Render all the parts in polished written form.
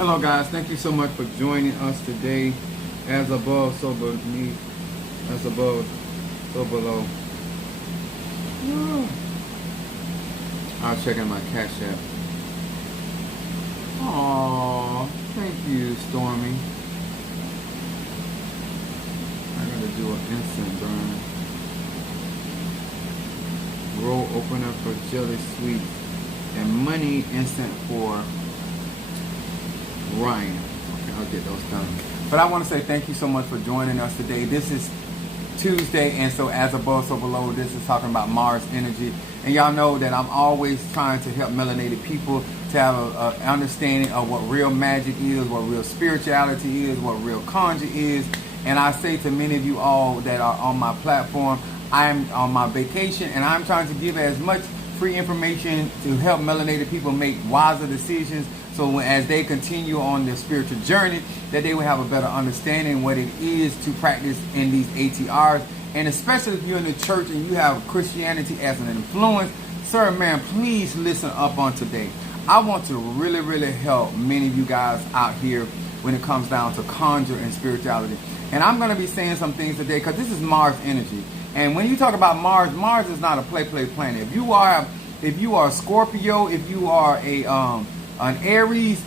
Hello guys, thank you so much for joining us today. As above, so beneath. As above, so below. I was checking my Cash App. Aww, thank you, Stormy. I gotta do an instant burn. Roll opener for jelly sweets and money instant for Ryan. Okay, I'll get those done. But I want to say thank you so much for joining us today. This is Tuesday, and so as above, so below. This is talking about Mars energy. And y'all know that I'm always trying to help melanated people to have an understanding of what real magic is, what real spirituality is, what real conjure is. And I say to many of you all that are on my platform, I'm on my vacation, and I'm trying to give as much free information to help melanated people make wiser decisions, so as they continue on their spiritual journey, that they will have a better understanding what it is to practice in these ATRs. And especially if you're in the church and you have Christianity as an influence, sir, man, please listen up on today. I want to really help many of you guys out here when it comes down to conjure and spirituality. And I'm going to be saying some things today because this is Mars energy. And when you talk about Mars, Mars is not a play planet. If you are a Scorpio, if you are an Aries,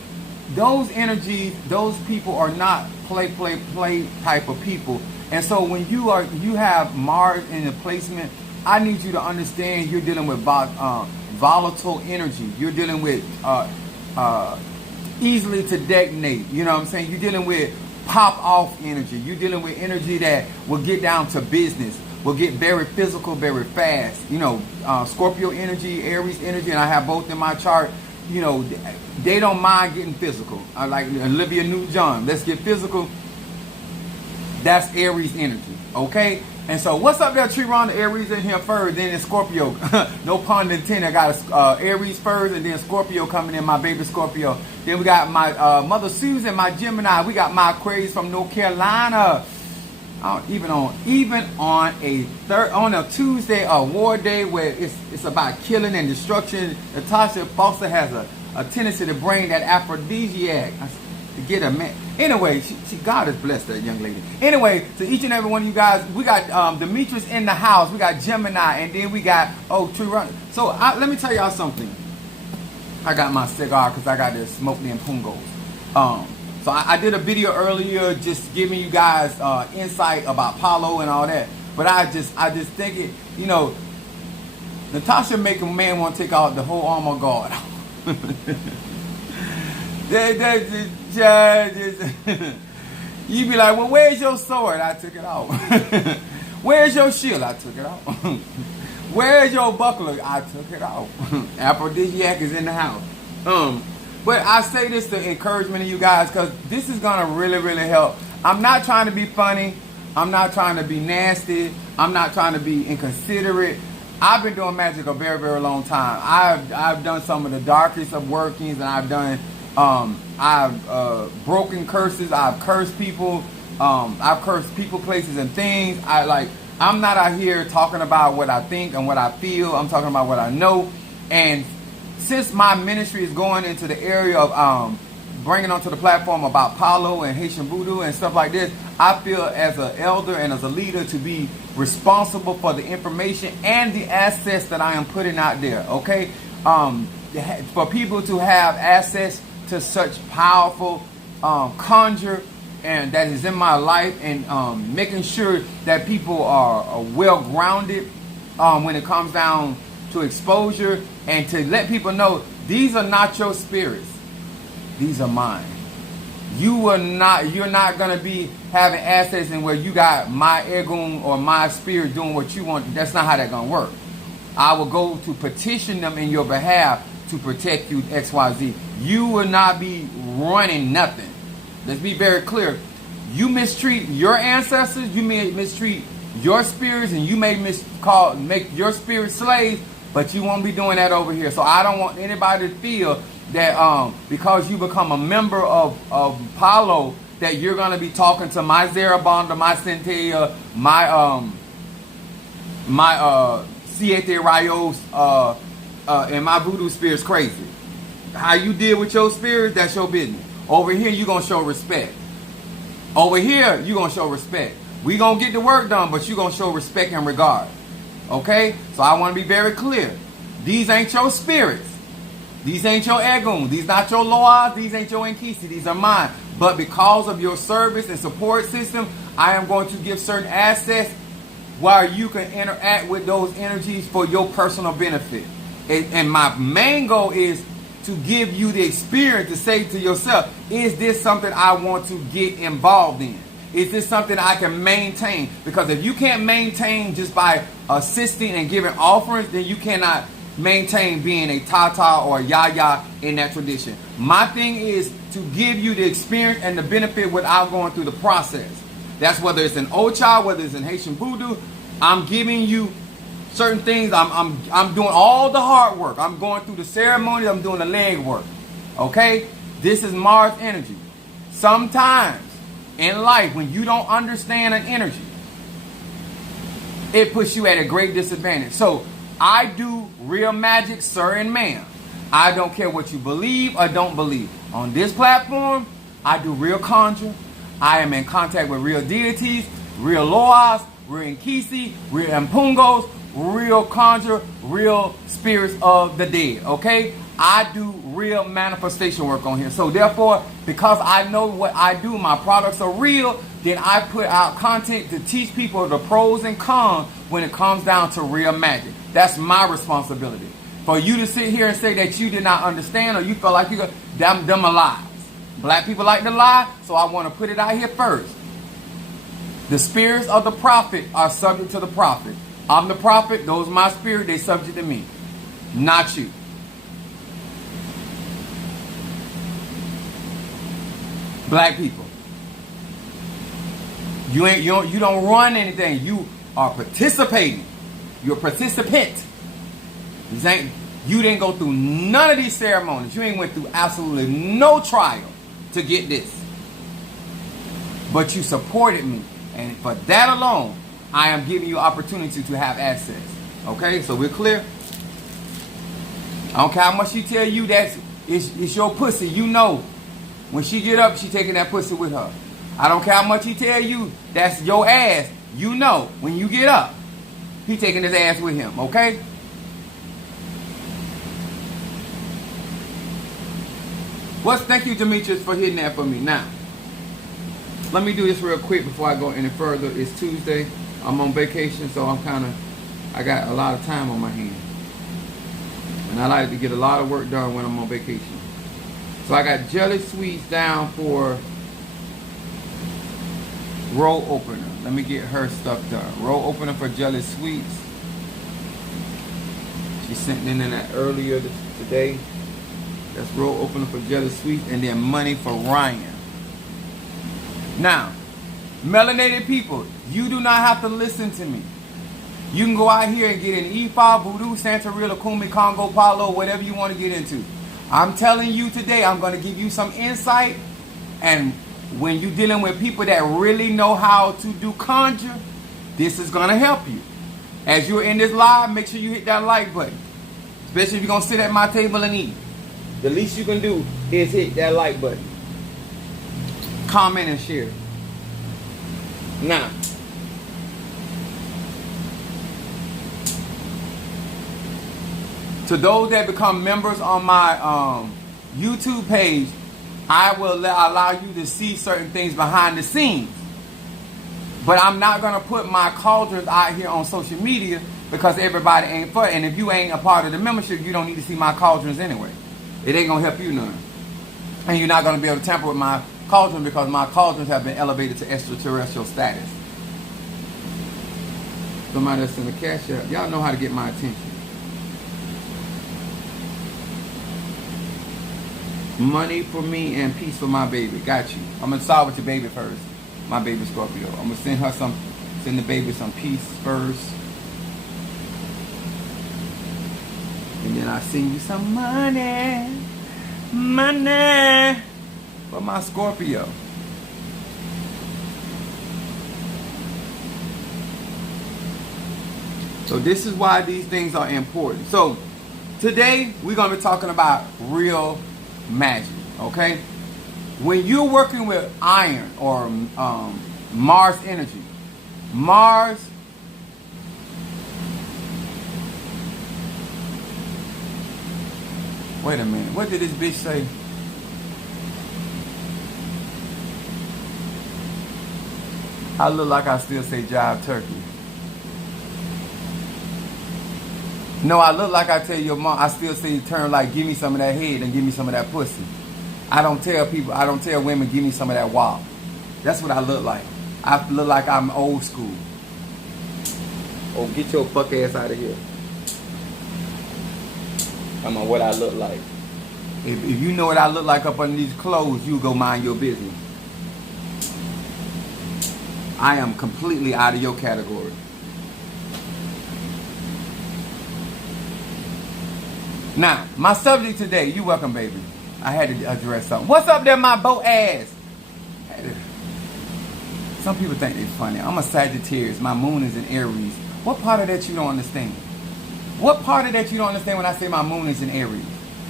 those energies, those people are not play type of people. And so when you have Mars in the placement, I need you to understand you're dealing with volatile energy. You're dealing with easily to detonate. You know what I'm saying? You're dealing with pop off energy. You're dealing with energy that will get down to business, will get very physical, very fast. You know, Scorpio energy, Aries energy, and I have both in my chart. You know, they don't mind getting physical. I like Olivia Newton-John. Let's get physical. That's Aries energy, okay? And so, what's up there, Chiron? The Aries in here first, then it's Scorpio. No pun intended. I got Aries first, and then Scorpio coming in, my baby Scorpio. Then we got my mother Susan, my Gemini. We got my Aquarius from North Carolina. Even on a Tuesday, a war day where it's about killing and destruction, Natasha Foster has a tendency to bring that aphrodisiac to get a man. Anyway, God has blessed that young lady. Anyway, to each and every one of you guys, we got Demetrius in the house. We got Gemini, and then we got Triron. So let me tell y'all something. I got my cigar because I got to smoke them pungos. So I did a video earlier just giving you guys insight about Apollo and all that. But I just think it, you know, Natasha make a man want to take out the whole armor guard. You be like, well, where's your sword? I took it out. Where's your shield? I took it out. Where's your buckler? I took it out. Aphrodisiac is in the house. But I say this to encouragement of you guys because this is going to really help. I'm not trying to be funny. I'm not trying to be nasty. I'm not trying to be inconsiderate. I've been doing magic a very long time. I've done some of the darkest of workings, and I've done I've broken curses. I've cursed people. I've cursed people, places, and things. I'm not out here talking about what I think and what I feel. I'm talking about what I know. And since my ministry is going into the area of bringing onto the platform about Palo and Haitian Voodoo and stuff like this, I feel as an elder and as a leader to be responsible for the information and the assets that I am putting out there, okay? For people to have access to such powerful conjure and that is in my life, and making sure that people are well-grounded when it comes down to exposure, and to let people know these are not your spirits, these are mine. You're not gonna be having assets and where you got my egon or my spirit doing what you want. That's not how that's gonna work. I will go to petition them in your behalf to protect you, XYZ. You will not be running nothing. Let's be very clear. You mistreat your ancestors, you may mistreat your spirits, and you may make your spirit slaves, but you won't be doing that over here. So I don't want anybody to feel that because you become a member of Palo, that you're going to be talking to my Zarabanda, my Centella, my Siete Rayos, and my voodoo spirits crazy. How you deal with your spirits, that's your business. Over here, you're going to show respect. Over here, you're going to show respect. We going to get the work done, but you're going to show respect and regard. Okay? So I want to be very clear. These ain't your spirits. These ain't your Egun. These not your Loas. These ain't your Nkisi. These are mine. But because of your service and support system, I am going to give certain assets where you can interact with those energies for your personal benefit. And my main goal is to give you the experience to say to yourself, is this something I want to get involved in? Is this something I can maintain? Because if you can't maintain just by assisting and giving offerings, then you cannot maintain being a Tata or a Yaya in that tradition. My thing is to give you the experience and the benefit without going through the process. That's whether it's in Ocha, whether it's in Haitian Voodoo. I'm giving you certain things. I'm doing all the hard work. I'm going through the ceremony. I'm doing the leg work. Okay? This is Mars energy. Sometimes in life, when you don't understand an energy, it puts you at a great disadvantage. So I do real magic, sir and ma'am. I don't care what you believe or don't believe. On this platform, I do real conjure. I am in contact with real deities, real Loas, real Nkisi, real Mpungos, real conjure, real spirits of the dead. Okay? I do real manifestation work on here. So therefore, because I know what I do, my products are real, then I put out content to teach people the pros and cons when it comes down to real magic. That's my responsibility. For you to sit here and say that you did not understand or you feel like you got them are lies. Black people like to lie, so I want to put it out here first. The spirits of the prophet are subject to the prophet. I'm the prophet, those are my spirit, they subject to me. Not you. Black people. You don't run anything. You are participating. You're a participant. You didn't go through none of these ceremonies. You ain't went through absolutely no trial to get this. But you supported me. And for that alone, I am giving you opportunity to have access. Okay, so we're clear? I don't care how much she tell you that it's your pussy. You know, when she get up, she taking that pussy with her. I don't care how much he tell you that's your ass. You know, when you get up, he taking his ass with him. Okay? Thank you, Demetrius, for hitting that for me. Now, let me do this real quick before I go any further. It's Tuesday. I'm on vacation, so I got a lot of time on my hands. And I like to get a lot of work done when I'm on vacation. So I got jelly sweets down for roll opener. Let me get her stuff done. Roll opener for jelly sweets. She sent in that earlier today. That's roll opener for jelly sweets, and then money for Ryan. Now, melanated people, you do not have to listen to me. You can go out here and get an Ifa, Voodoo, Santeria, Kumi, Congo, Palo, whatever you want to get into. I'm telling you today, I'm going to give you some insight. And when you're dealing with people that really know how to do conjure, this is going to help you. As you're in this live, make sure you hit that like button. Especially if you're going to sit at my table and eat. The least you can do is hit that like button. Comment and share. Now, to those that become members on my YouTube page, I will allow you to see certain things behind the scenes. But I'm not going to put my cauldrons out here on social media because everybody ain't for it. And if you ain't a part of the membership, you don't need to see my cauldrons anyway. It ain't going to help you none. And you're not going to be able to tamper with my cauldron because my cauldrons have been elevated to extraterrestrial status. Somebody that's in the cash app, y'all know how to get my attention. Money for me and peace for my baby. Got you. I'm going to start with your baby first. My baby Scorpio. I'm going to send the baby some peace first. And then I send you some money. Money for my Scorpio. So this is why these things are important. So today we're going to be talking about real magic, okay? When you're working with iron or Mars energy, Mars, wait a minute, what did this bitch say? I look like I still say jive turkey. No, I look like I tell your mom, I still say turn like give me some of that head and give me some of that pussy. I don't tell women give me some of that wop. That's what I look like. I look like I'm old school. Oh, get your fuck ass out of here. I'm on what I look like. If you know what I look like up under these clothes, you go mind your business. I am completely out of your category. Now, my subject today, you welcome, baby. I had to address something. What's up there, my boat ass? Some people think they're funny. I'm a Sagittarius. My moon is in Aries. What part of that you don't understand? What part of that you don't understand when I say my moon is in Aries?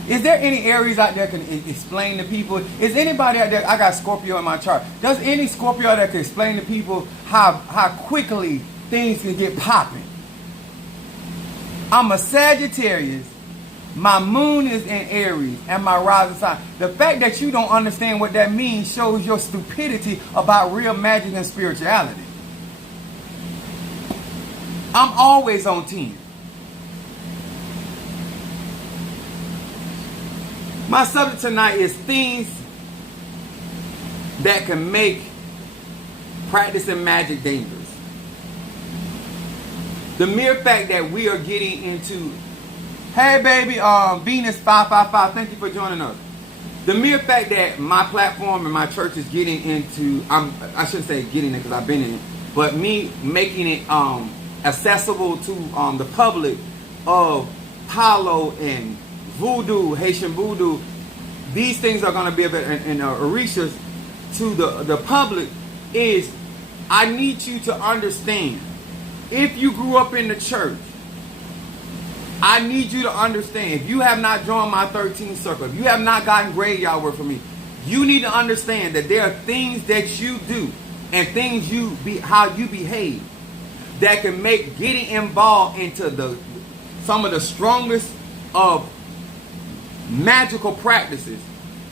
Is there any Aries out there can explain to people? Is anybody out there, I got Scorpio in my chart. Does any Scorpio out there can explain to people how quickly things can get popping? I'm a Sagittarius. My moon is in Aries and my rising sign. The fact that you don't understand what that means shows your stupidity about real magic and spirituality. I'm always on 10. My subject tonight is things that can make practicing magic dangerous. The mere fact that we are getting into, hey baby, Venus 555, thank you for joining us. The mere fact that my platform and my church is getting into, I shouldn't say getting it because I've been in it, but me making it accessible to the public of Palo and Voodoo, Haitian Voodoo, these things are going to be in Orishas to the public is, I need you to understand, if you grew up in the church, I need you to understand, if you have not joined my 13 circle, if you have not gotten graveyard work from me, you need to understand that there are things that you do and things how you behave that can make getting involved into some of the strongest of magical practices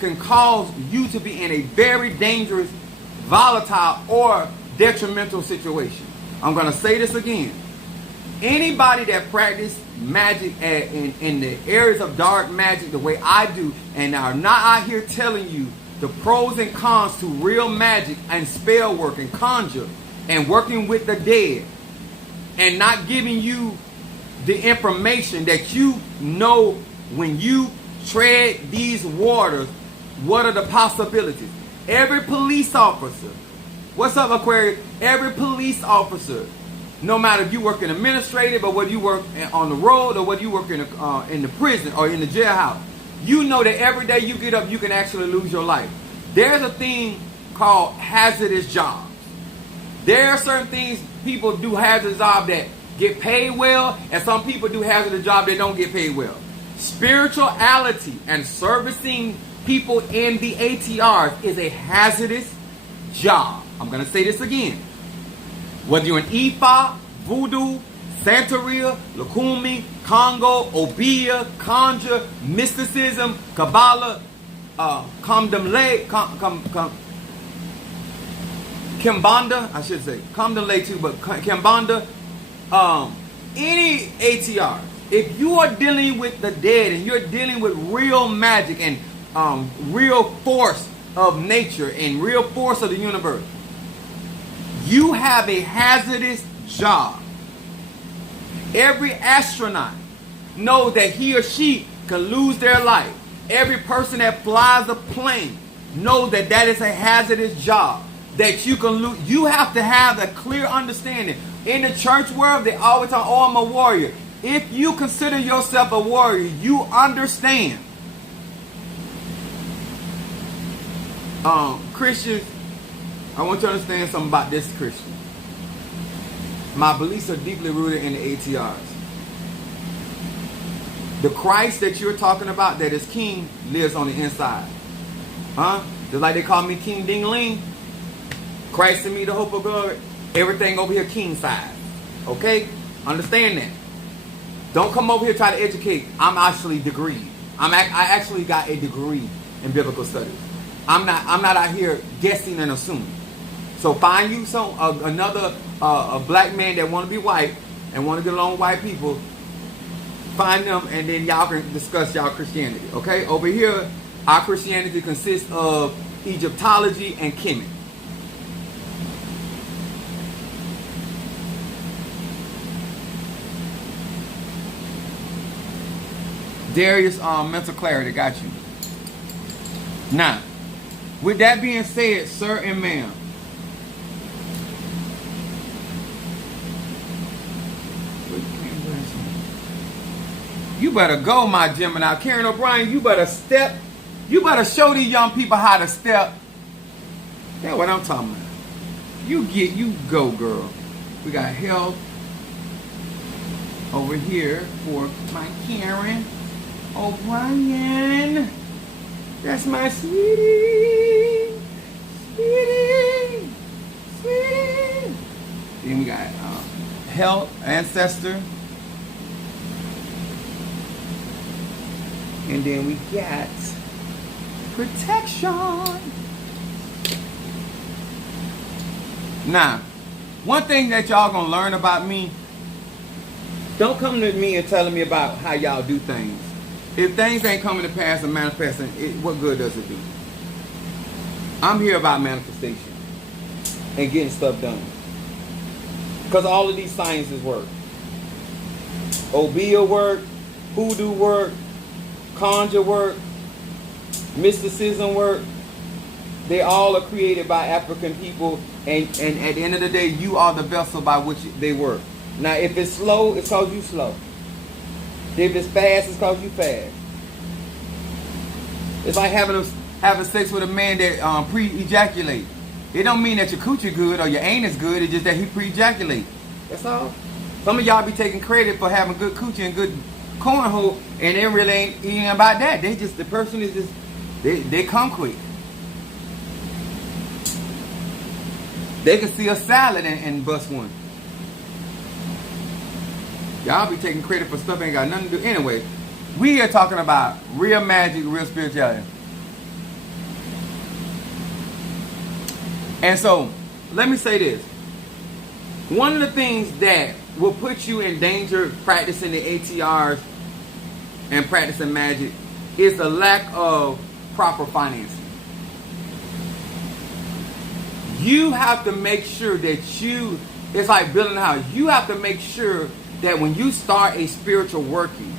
can cause you to be in a very dangerous, volatile, or detrimental situation. I'm going to say this again. Anybody that practice magic in the areas of dark magic the way I do and are not out here telling you the pros and cons to real magic and spell work and conjure and working with the dead and not giving you the information that you know when you tread these waters, what are the possibilities? Every police officer, what's up, Aquarius? Every police officer, no matter if you work in administrative or whether you work on the road or whether you work in the prison or in the jailhouse, you know that every day you get up, you can actually lose your life. There's a thing called hazardous jobs. There are certain things people do hazardous jobs that get paid well, and some people do hazardous jobs that don't get paid well. Spirituality and servicing people in the ATRs is a hazardous job. I'm going to say this again. Whether you're in Ifa, Voodoo, Santeria, Lukumi, Congo, Obeah, Conjure, Mysticism, Kabbalah, Kimbanda, I should say. Kamdamle too, but Kimbanda, any ATR. If you are dealing with the dead and you're dealing with real magic and real force of nature and real force of the universe, you have a hazardous job. Every astronaut knows that he or she can lose their life. Every person that flies a plane knows that that is a hazardous job. That you can lose. You have to have a clear understanding. In the church world, they always talk, oh, I'm a warrior. If you consider yourself a warrior, you understand. Christians, I want you to understand something about this Christian. My beliefs are deeply rooted in the ATRs. The Christ that you're talking about that is king lives on the inside. Just like they call me King Ding-a-ling. Christ in me, the hope of glory. Everything over here king size. Okay? Understand that. Don't come over here try to educate. I'm actually degreed. I actually got a degree in biblical studies. I'm not out here guessing and assuming. So find you another a black man that want to be white and want to get along with white people. Find them, and then y'all can discuss y'all Christianity. Okay? Over here, our Christianity consists of Egyptology and Kemet. Darius, mental clarity, got you. Now, with that being said, sir and ma'am, you better go, my Gemini. Karen O'Brien, you better step. You better show these young people how to step. That's what I'm talking about. You go, girl. We got health over here for my Karen O'Brien. That's my sweetie. Sweetie. Sweetie. Then we got health, ancestor. And then we got protection. Now, one thing that y'all gonna learn about me, don't come to me and telling me about how y'all do things. If things ain't coming to pass and manifesting, what good does it do? I'm here about manifestation and getting stuff done. Because all of these sciences work. Obeah work, hoodoo work, conjure work, mysticism work. They all are created by African people, and at the end of the day, you are the vessel by which they work. Now, if it's slow, it's because you slow. If it's fast, it's because you fast. It's like having sex with a man that pre-ejaculate. It don't mean that your coochie good or your anus good. It's just that he pre-ejaculate. That's all. Some of y'all be taking credit for having good coochie and good cornhole, and it really ain't even about that. The person is just, they come quick. They can see a salad and bust one. Y'all be taking credit for stuff ain't got nothing to do. Anyway, we are talking about real magic, real spirituality. And so, let me say this. One of the things that will put you in danger practicing the ATRs and practicing magic is the lack of proper financing. You have to make sure that it's like building a house. You have to make sure that when you start a spiritual working,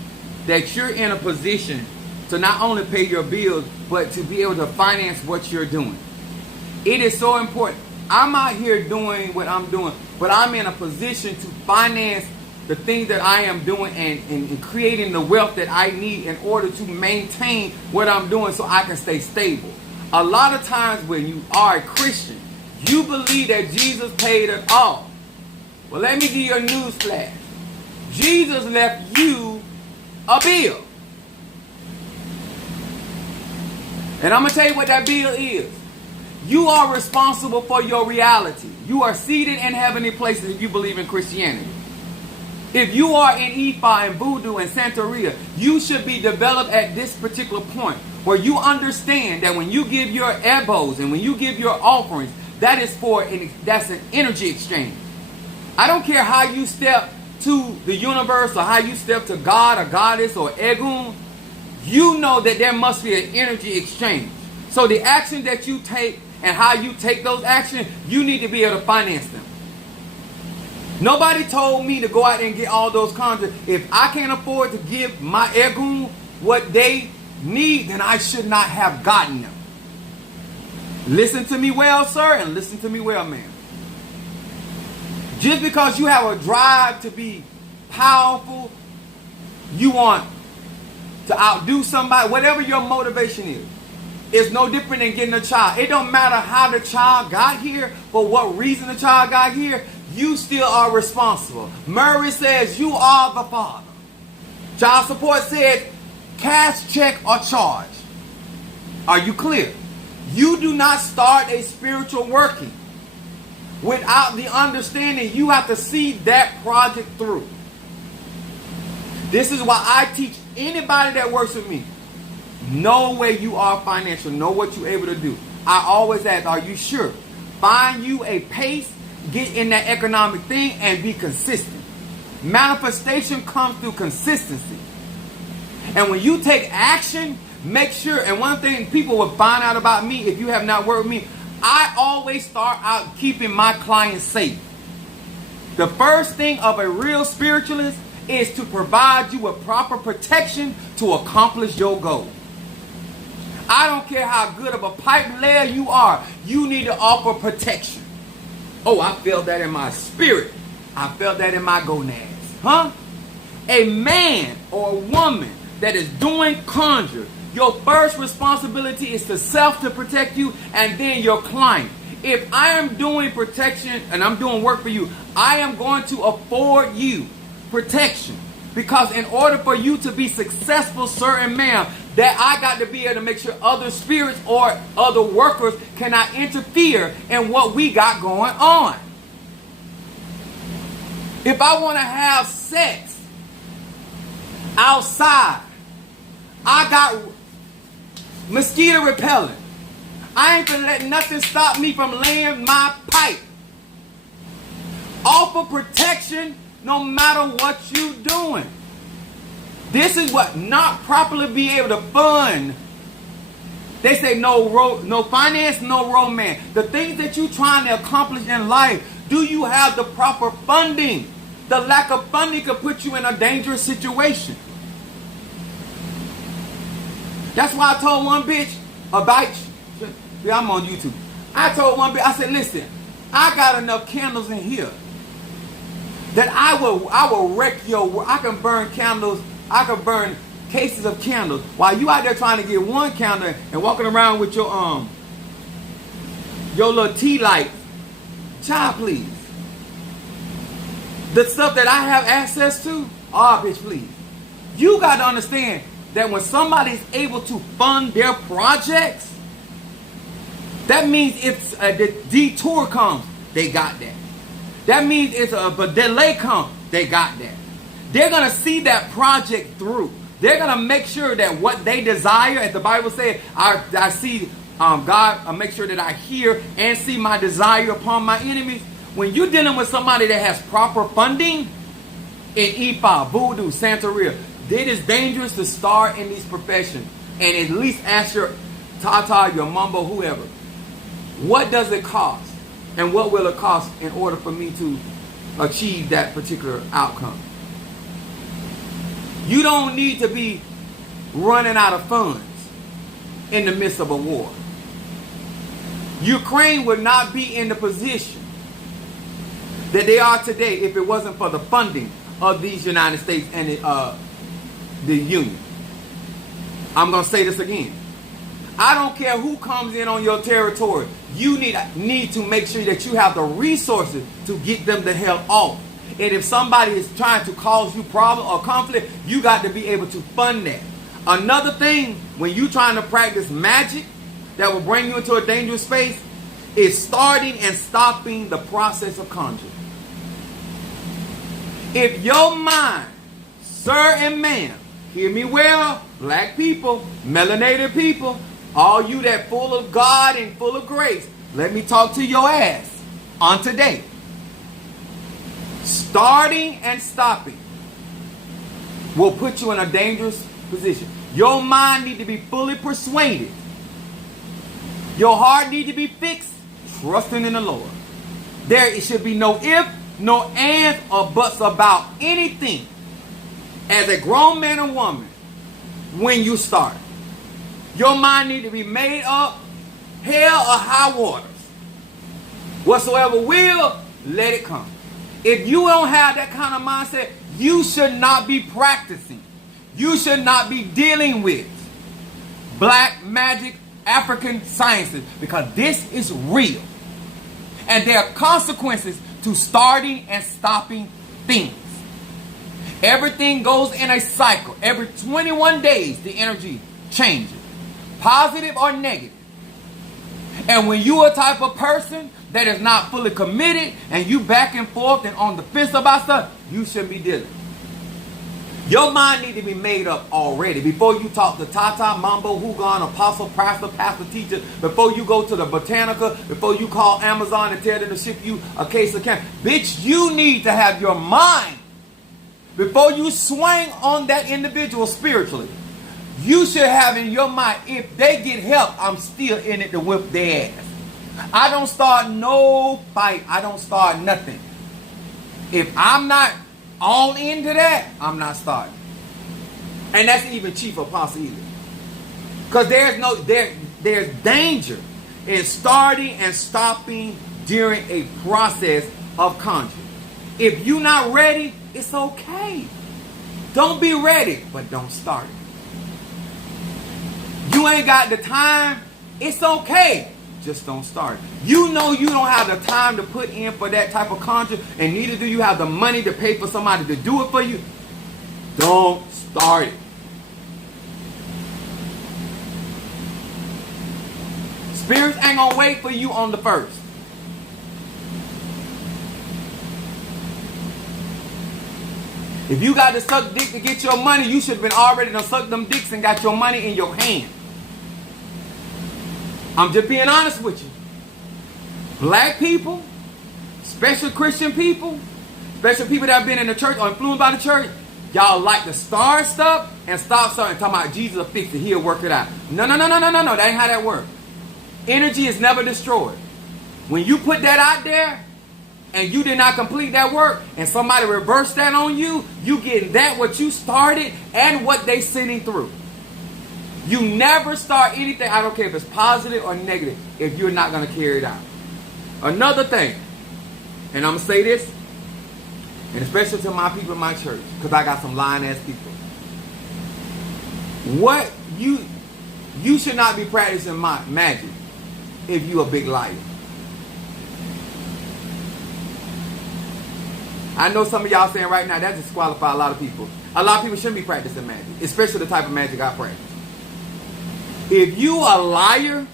that you're in a position to not only pay your bills, but to be able to finance what you're doing. It is so important. I'm out here doing what I'm doing, but I'm in a position to finance the things that I am doing and creating the wealth that I need in order to maintain what I'm doing so I can stay stable. A lot of times when you are a Christian, you believe that Jesus paid it all. Well, let me give you a news flash. Jesus left you a bill. And I'm going to tell you what that bill is. You are responsible for your reality. You are seated in heavenly places if you believe in Christianity. If you are in Ifa and Voodoo and Santeria, you should be developed at this particular point where you understand that when you give your ebos and when you give your offerings, that's an energy exchange. I don't care how you step to the universe or how you step to God or Goddess or Egun. You know that there must be an energy exchange. So the action that you take and how you take those actions, you need to be able to finance them. Nobody told me to go out and get all those contracts. If I can't afford to give my Egun what they need, then I should not have gotten them. Listen to me well, sir, and listen to me well, ma'am. Just because you have a drive to be powerful, you want to outdo somebody, whatever your motivation is, it's no different than getting a child. It don't matter how the child got here, for what reason the child got here, you still are responsible. Murray says you are the father. Child support said cash, check, or charge. Are you clear? You do not start a spiritual working without the understanding you have to see that project through. This is why I teach anybody that works with me. Know where you are financial. Know what you're able to do. I always ask, are you sure? Find you a pace, get in that economic thing, and be consistent. Manifestation comes through consistency. And when you take action, make sure, and one thing people will find out about me, if you have not worked with me, I always start out keeping my clients safe. The first thing of a real spiritualist is to provide you with proper protection to accomplish your goal. I don't care how good of a pipe layer you are, you need to offer protection. Oh, I felt that in my spirit. I felt that in my gonads. Huh? A man or a woman that is doing conjure, your first responsibility is to self to protect you and then your client. If I am doing protection and I'm doing work for you, I am going to afford you protection. Because in order for you to be successful, sir and ma'am, that I got to be able to make sure other spirits or other workers cannot interfere in what we got going on. If I want to have sex outside, I got mosquito repellent. I ain't gonna let nothing stop me from laying my pipe. Offer protection no matter what you doing. This is what not properly be able to fund. They say no finance, no romance. The things that you trying to accomplish in life, do you have the proper funding? The lack of funding could put you in a dangerous situation. That's why I told one bitch about, yeah, I'm on YouTube. I told one bitch, I said, listen, I got enough candles in here that I will wreck your, I can burn candles, I can burn cases of candles while you out there trying to get one candle and walking around with your little tea light. Child, please. The stuff that I have access to, bitch, please. You got to understand that when somebody's able to fund their projects, that means if the detour comes, they got that. That means if a delay comes, they got that. They're going to see that project through. They're going to make sure that what they desire, as the Bible says, I see God, I make sure that I hear and see my desire upon my enemies. When you're dealing with somebody that has proper funding in Ifa, Voodoo, Santeria, it is dangerous to start in these professions and at least ask your Tata, your Mumbo, whoever, what does it cost and what will it cost in order for me to achieve that particular outcome? You don't need to be running out of funds in the midst of a war. Ukraine would not be in the position that they are today if it wasn't for the funding of these United States and the Union. I'm going to say this again. I don't care who comes in on your territory. You need to make sure that you have the resources to get them the hell off. And if somebody is trying to cause you problem or conflict, you got to be able to fund that. Another thing, when you're trying to practice magic that will bring you into a dangerous space, is starting and stopping the process of conjuring. If your mind, sir and ma'am, hear me well, black people, melanated people, all you that full of God and full of grace, let me talk to your ass on today. Starting and stopping will put you in a dangerous position. Your mind need to be fully persuaded. Your heart need to be fixed, trusting in the Lord. There should be no if, no ands, or buts about anything as a grown man or woman when you start. Your mind need to be made up, hell or high waters. Whatsoever will, let it come. If you don't have that kind of mindset, you should not be practicing. You should not be dealing with black magic, African sciences, because this is real. And there are consequences to starting and stopping things. Everything goes in a cycle. Every 21 days, the energy changes. Positive or negative. And when you a type of person that is not fully committed and you back and forth and on the fence about stuff, you shouldn't be dealing. Your mind need to be made up already. Before you talk to Tata, Mambo, Hugon, Apostle, Pastor, Teacher, before you go to the Botanica, before you call Amazon and tell them to ship you a case of candy. Bitch, you need to have your mind. Before you swing on that individual spiritually, you should have in your mind, if they get help, I'm still in it to whip their ass. I don't start no fight. I don't start nothing. If I'm not all into that, I'm not starting. And that's even Chief Apostle either. Because there's danger in starting and stopping during a process of conjuring. If you're not ready, it's okay. Don't be ready, but don't start it. You ain't got the time, it's okay. Just don't start it. You know you don't have the time to put in for that type of conjure, and neither do you have the money to pay for somebody to do it for you. Don't start it. Spirits ain't gonna wait for you on the first. If you got to suck dick to get your money, you should have been already done suck them dicks and got your money in your hand. I'm just being honest with you. Black people, special Christian people, special people that have been in the church or influenced by the church, y'all like to start stuff and stop something talking about Jesus will fix it, he'll work it out. No. That ain't how that works. Energy is never destroyed. When you put that out there and you did not complete that work and somebody reversed that on you, you getting that what you started and what they sitting through. You never start anything, I don't care if it's positive or negative, if you're not going to carry it out. Another thing, and I'm going to say this, and especially to my people in my church, because I got some lying-ass people. What you should not be practicing magic if you a big liar. I know some of y'all saying right now, that disqualifies a lot of people. A lot of people shouldn't be practicing magic, especially the type of magic I practice. If you a liar,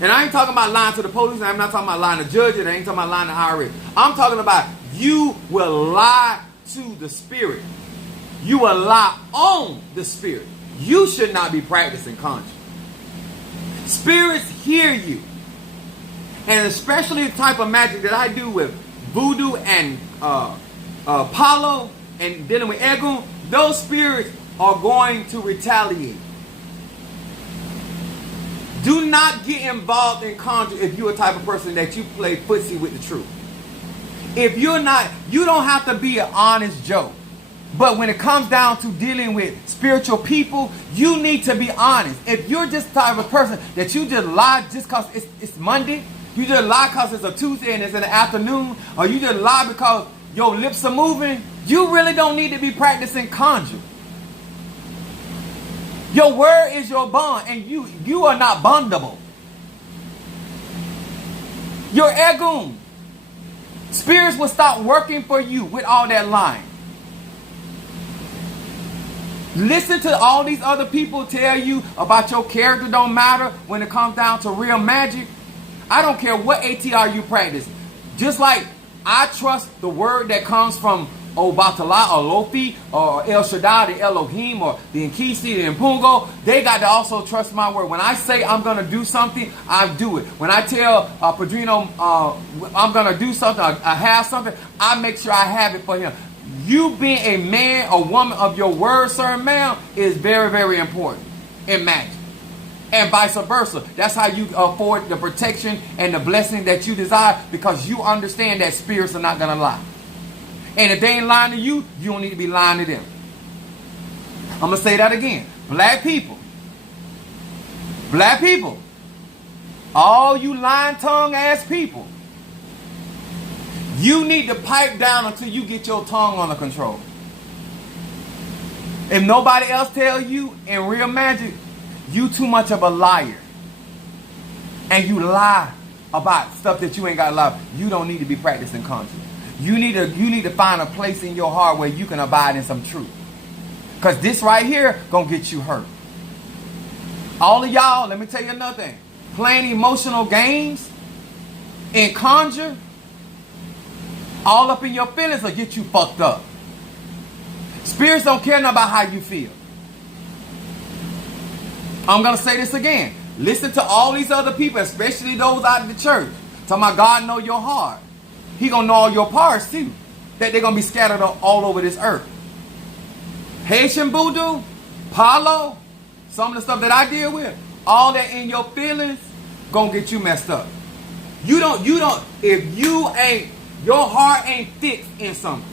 and I ain't talking about lying to the police, and I'm not talking about lying to judges, and I ain't talking about lying to IRS. I'm talking about you will lie to the spirit. You will lie on the spirit. You should not be practicing conjuring. Spirits hear you. And especially the type of magic that I do with voodoo and Apollo and dealing with Egun, those spirits are going to retaliate. Do not get involved in conjure if you're a type of person that you play footsie with the truth. If you're not, you don't have to be an honest Joe. But when it comes down to dealing with spiritual people, you need to be honest. If you're just the type of person that you just lie just because it's Monday, you just lie because it's a Tuesday and it's in the afternoon, or you just lie because your lips are moving, you really don't need to be practicing conjure. Your word is your bond, and you are not bondable. You're Egun. Spirits will stop working for you with all that lying. Listen to all these other people tell you about your character don't matter when it comes down to real magic. I don't care what ATR you practice. Just like I trust the word that comes from Obatala or Lofi or El Shaddai, the Elohim, or the Nkisi, the Mpungo, they got to also trust my word. When I say I'm going to do something, I do it. When I tell Padrino I'm going to do something, I have something, I make sure I have it for him. You being a man or woman of your word, sir and ma'am, is very, very important in magic. And vice versa. That's how you afford the protection and the blessing that you desire, because you understand that spirits are not going to lie. And if they ain't lying to you, you don't need to be lying to them. I'm going to say that again. Black people, all you lying tongue ass people, you need to pipe down until you get your tongue under control. If nobody else tell you in real magic, you too much of a liar. And you lie about stuff that you ain't got to lie. You don't need to be practicing conjuring. You need to find a place in your heart where you can abide in some truth. Because this right here gonna get you hurt. All of y'all, let me tell you another thing. playing emotional games and conjure all up in your feelings will get you fucked up. Spirits don't care about how you feel. I'm going to say this again. Listen to all these other people, especially those out of the church. Talking about God know your heart. He going to know all your parts too. That they're going to be scattered all over this earth. Haitian voodoo, Palo, some of the stuff that I deal with, all that in your feelings going to get you messed up. If your heart ain't fixed in something,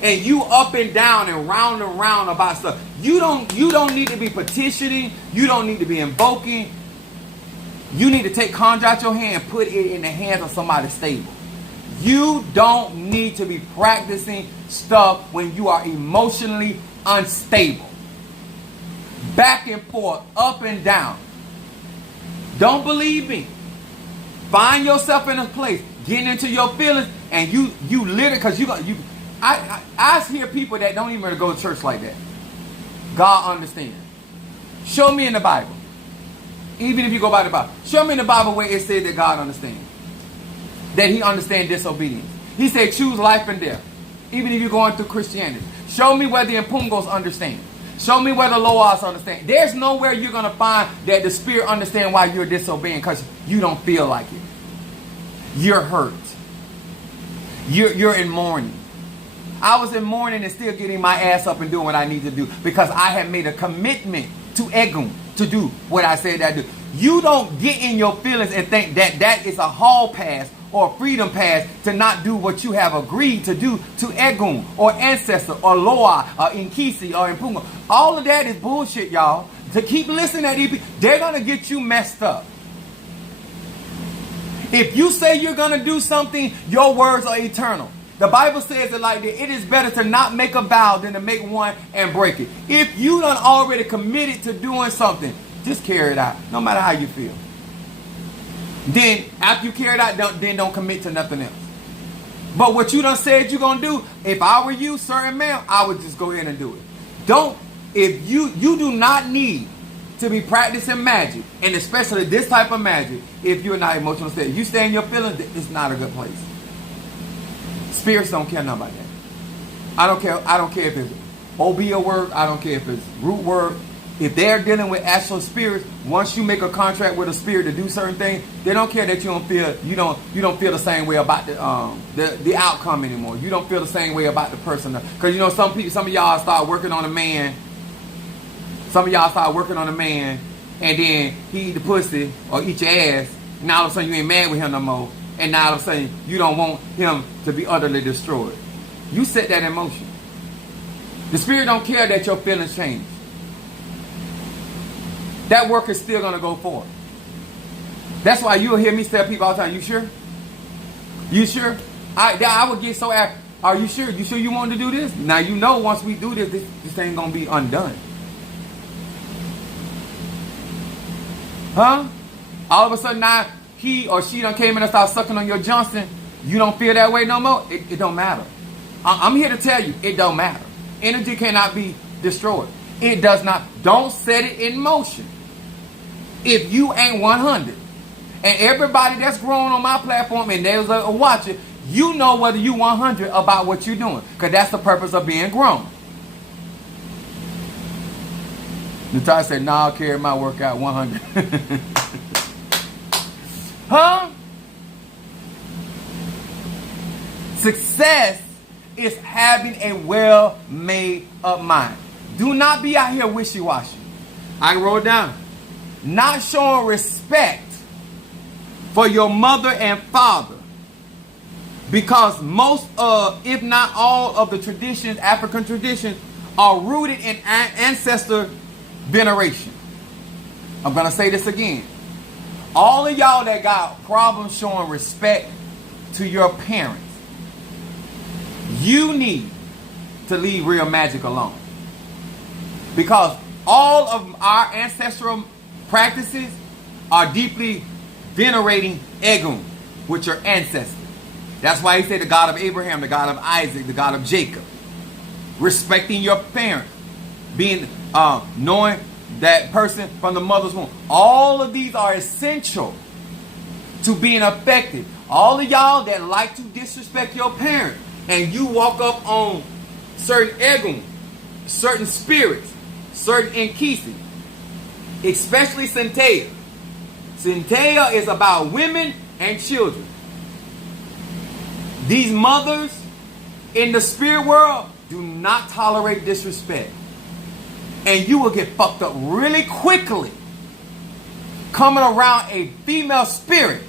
and you up and down and round about stuff, you don't need to be petitioning, you don't need to be invoking. You need to take conjure out your hand and put it in the hands of somebody stable. You don't need to be practicing stuff when you are emotionally unstable. Back and forth, up and down. Don't believe me. Find yourself in a place, getting into your feelings, and you literally, because I hear people that don't even go to church like that. God understands. Show me in the Bible. Even if you go by the Bible. Show me in the Bible where it says that God understands. That he understands disobedience. He said choose life and death. Even if you're going through Christianity. Show me where the Impungos understand. Show me where the Loas understand. There's nowhere you're going to find that the Spirit understands why you're disobeying because you don't feel like it. You're hurt. You're in mourning. I was in mourning and still getting my ass up and doing what I need to do because I had made a commitment to Egum to do what I said I do. You don't get in your feelings and think that that is a hall pass or a freedom pass to not do what you have agreed to do to Egum or ancestor or Loa or Inkisi or Impunga. All of that is bullshit, y'all. To keep listening to these people, they're going to get you messed up. If you say you're going to do something, your words are eternal. The Bible says it like that. It is better to not make a vow than to make one and break it. If you done already committed to doing something, just carry it out, no matter how you feel. Then, after you carry it out, don't commit to nothing else. But what you done said you're going to do, if I were you, sir and ma'am, I would just go ahead and do it. If you do not need to be practicing magic, and especially this type of magic, if you're not emotional state. If you stay in your feelings, it's not a good place. Spirits don't care nothing about that. I don't care if it's Obeah work. I don't care if it's root work. If they're dealing with actual spirits, once you make a contract with a spirit to do certain things, they don't care that you don't feel the same way about the outcome anymore. You don't feel the same way about the person because some of y'all start working on a man. Some of y'all start working on a man, and then he eat the pussy or eat your ass. Now all of a sudden you ain't mad with him no more. And now all of a sudden you don't want him to be utterly destroyed. You set that in motion. The spirit don't care that your feelings change. That work is still going to go forward. That's why you'll hear me tell people all the time, you sure? You sure? I would get so after, are you sure? You sure you want to do this? Now you know once we do this ain't going to be undone. Huh? All of a sudden now he or she done came in and started sucking on your Johnson. You don't feel that way no more? It don't matter. I'm here to tell you, it don't matter. Energy cannot be destroyed. It does not. Don't set it in motion. If you ain't 100, and everybody that's grown on my platform and there's a watcher, you know whether you 100 about what you're doing. Because that's the purpose of being grown. Natasha said, nah, I'll carry my workout 100. Huh? Success is having a well-made up mind. Do not be out here wishy-washy. I can roll it down. Not showing respect for your mother and father. Because most of, if not all of the traditions, African traditions, are rooted in ancestor veneration. I'm going to say this again. All of y'all that got problems showing respect to your parents, you need to leave real magic alone. Because all of our ancestral practices are deeply venerating Egum, which are ancestors. That's why he said the God of Abraham, the God of Isaac, the God of Jacob. Respecting your parents. Being knowing that person from the mother's womb. All of these are essential to being effective. All of y'all that like to disrespect your parents, and you walk up on certain Egun, certain spirits, certain Inkisi, especially Centea. Centea is about women and children. These mothers in the spirit world do not tolerate disrespect. And you will get fucked up really quickly coming around a female spirit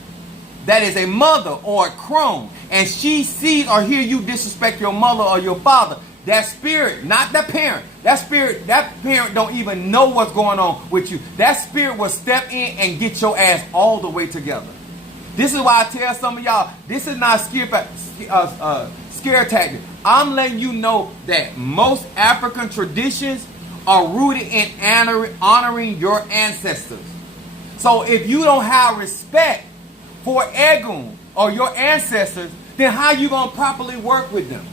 that is a mother or a crone, and she sees or hear you disrespect your mother or your father. That spirit, not the parent, that parent don't even know what's going on with you. That spirit will step in and get your ass all the way together. This is why I tell some of y'all, this is not scare tactic. I'm letting you know that most African traditions are rooted in honoring your ancestors. So if you don't have respect for Egun or your ancestors, then how you going to properly work with them?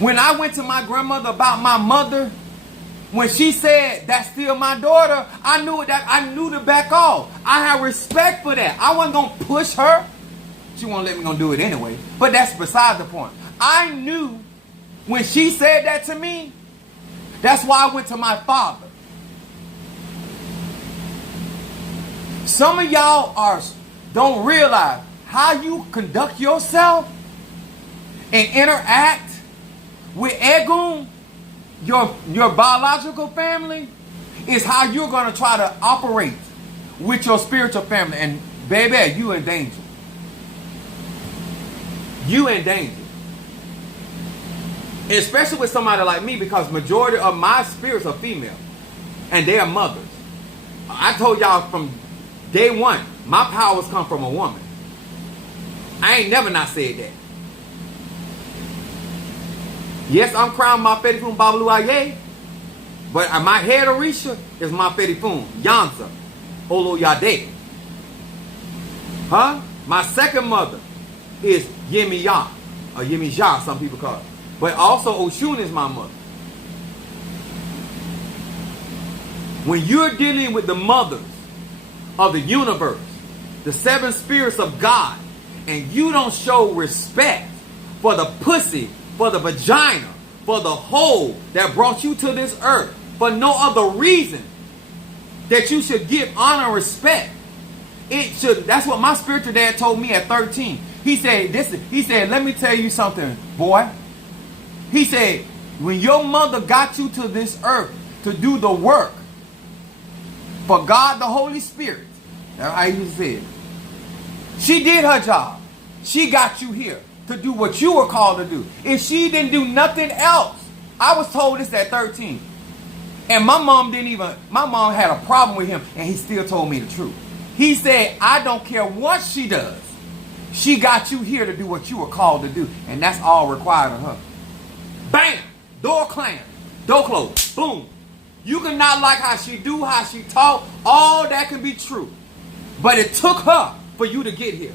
When I went to my grandmother about my mother, when she said, "That's still my daughter," I knew to back off. I had respect for that. I wasn't going to push her. She won't let me go do it anyway. But that's beside the point. I knew when she said that to me, that's why I went to my father. Some of y'all don't realize how you conduct yourself and interact with Egun, your biological family, is how you're going to try to operate with your spiritual family. And baby, you in danger. You in danger. Especially with somebody like me, because majority of my spirits are female. And they are mothers. I told y'all from day one, my powers come from a woman. I ain't never not said that. Yes, I'm crowned my Fedifun Babalu Aye, but my head Orisha is my Fedifun, Yanza, Olo Yade. Huh? My second mother is Yemi Ya, or Yemi Ja, some people call it. But also Oshun is my mother. When you're dealing with the mothers of the universe, the seven spirits of God, and you don't show respect for the pussy, for the vagina, for the hole that brought you to this earth, for no other reason that you should give honor and respect. That's what my spiritual dad told me at 13. He said, "Let me tell you something, boy." He said, when your mother got you to this earth to do the work for God the Holy Spirit, that's how he said, she did her job. She got you here to do what you were called to do. If she didn't do nothing else, I was told this at 13. And my mom had a problem with him, and he still told me the truth. He said, "I don't care what she does. She got you here to do what you were called to do, and that's all required of her." Bam! Door clam. Door closed. Boom. You can not like how she do, how she talk. All that can be true. But it took her for you to get here.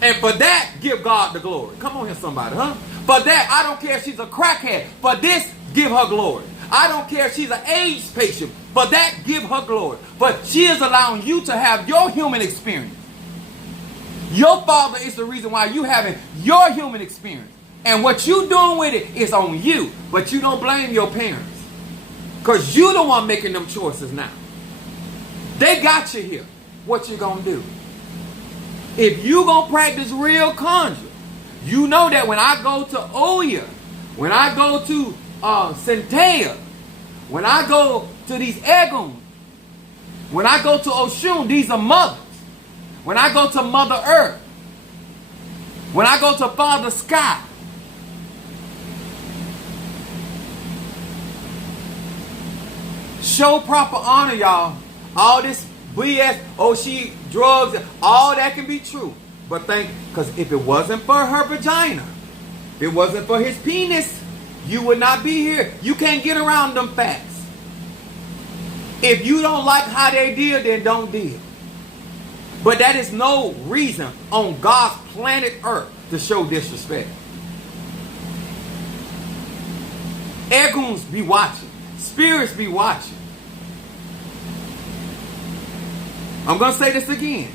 And for that, give God the glory. Come on here, somebody, huh? For that, I don't care if she's a crackhead. For this, give her glory. I don't care if she's an AIDS patient. For that, give her glory. But she is allowing you to have your human experience. Your father is the reason why you having your human experience. And what you doing with it is on you. But you don't blame your parents. Because you the one making them choices now. They got you here. What you gonna do? If you gonna practice real conjure, you know that when I go to Oya, when I go to Centea, when I go to these Egun, when I go to Oshun, these are mothers. When I go to Mother Earth, when I go to Father Sky, show proper honor, y'all. All this BS, she drugs, all that can be true. But because if it wasn't for her vagina, if it wasn't for his penis, you would not be here. You can't get around them facts. If you don't like how they deal, then don't deal. But that is no reason on God's planet Earth to show disrespect. Eguns be watching. Spirits be watching. I'm going to say this again.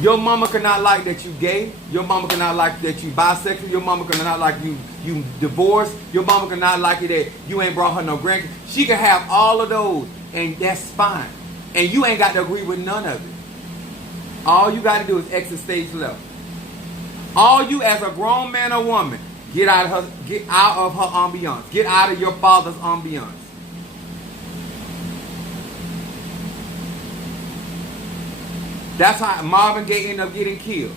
Your mama cannot like that you gay. Your mama cannot like that you bisexual. Your mama cannot like you divorced. Your mama cannot like it that you ain't brought her no grandkids. She can have all of those, and that's fine. And you ain't got to agree with none of it. All you got to do is exit stage left. All you as a grown man or woman, get out of her ambiance. Get out of your father's ambiance. That's how Marvin Gaye ended up getting killed.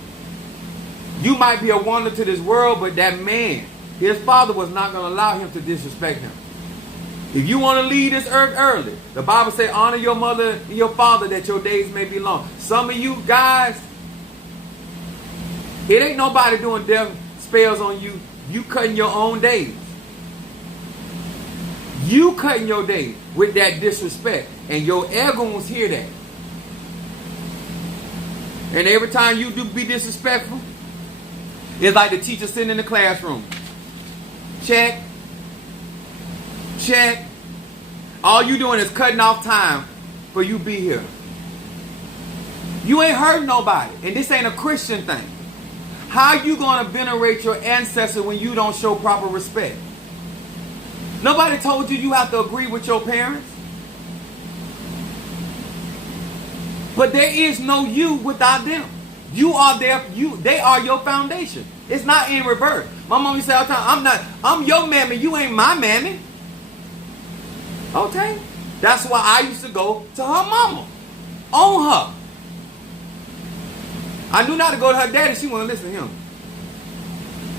You might be a wonder to this world, but that man, his father was not going to allow him to disrespect him. If you want to leave this earth early, the Bible says, honor your mother and your father that your days may be long. Some of you guys, it ain't nobody doing death spells on you. You cutting your own days. You cutting your days with that disrespect. And your egos hear that. And every time you do be disrespectful, it's like the teacher sitting in the classroom. Check. Check. All you doing is cutting off time for you be here. You ain't hurting nobody. And this ain't a Christian thing. How you going to venerate your ancestors when you don't show proper respect? Nobody told you have to agree with your parents. But there is no you without them. You are they are your foundation. It's not in reverse. My mom used to say all the time, I'm your mammy, you ain't my mammy. Okay? That's why I used to go to her mama. On her. I knew not to go to her daddy, she wouldn't listen to him.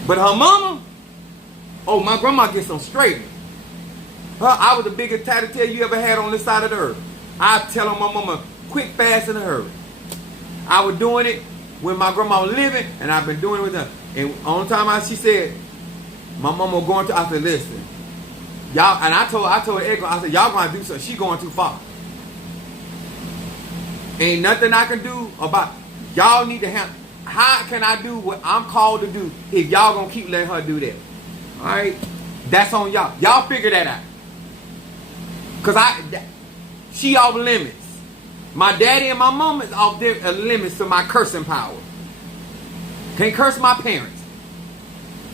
But her mama, oh, my grandma gets them straight. I was the biggest tattletale you ever had on this side of the earth. I tell her my mama, quick, fast, in a hurry. I was doing it when my grandma was living, and I've been doing it with her. And on the time she said, my mama was going to, I said, listen, y'all, and I told her, I said, y'all gonna do something. She going too far. Ain't nothing I can do about, y'all need to have, how can I do what I'm called to do if y'all gonna keep letting her do that? All right? That's on y'all. Y'all figure that out. Because she off limits. My daddy and my mom is off their limits to my cursing power. Can't curse my parents.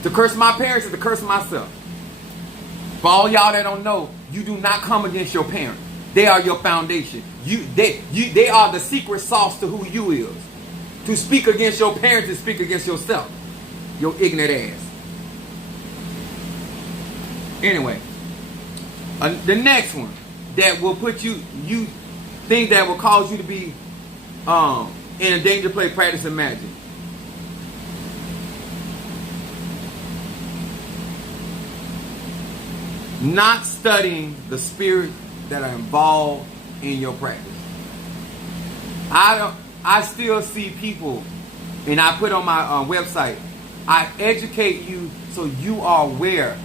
To curse my parents is to curse myself. For all y'all that don't know, you do not come against your parents. They are your foundation. They are the secret sauce to who you is. To speak against your parents is speak against yourself. Your ignorant ass. Anyway, the next one that will put you things that will cause you to be in a dangerous place, practicing magic. Not studying the spirits that are involved in your practice. I still see people, and I put on my website, I educate you so you are aware.